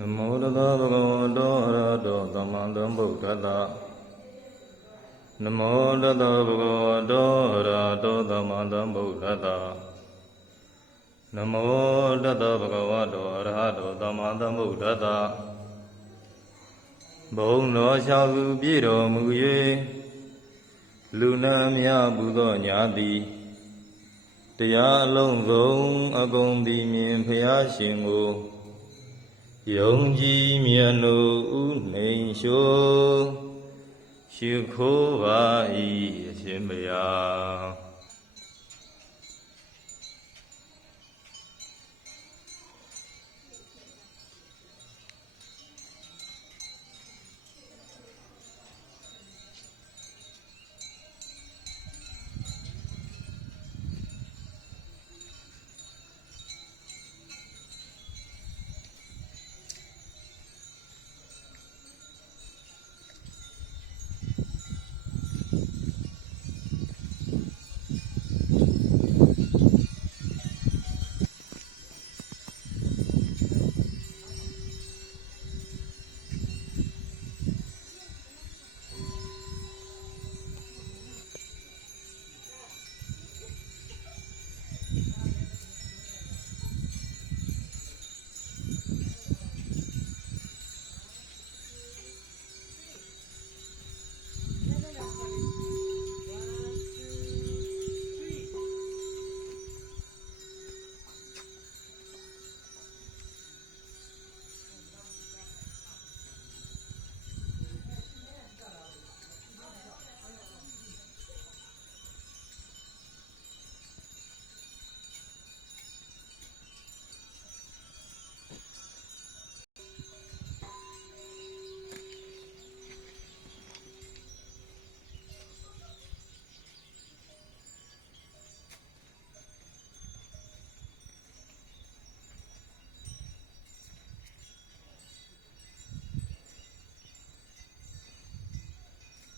နမောတသဗ္ဗဂဝတောအရဟတောသမ္မာသမ္ဗုဒ္ဓတ္တနမောတသဗ္ဗဂဝတောအရဟတောသမ္မာသမ္ဗုဒ္ဓတ္တနမောတသဗ္ဗဂဝတောအရဟတောသမ္မာသမ္ဗုဒ္ဓတ္တဘုံတော်ရှာစုပြည့်တော်မူ၍လူနာမြပူသောညာသည်တရားအလုံးစုံအကုန်သည်မြင်ဖျားရှင်ကို ယုံကြည်မြတ်လို့ဥနေရှိုးရှိခိုးပါ၏အရှင်ဘုရား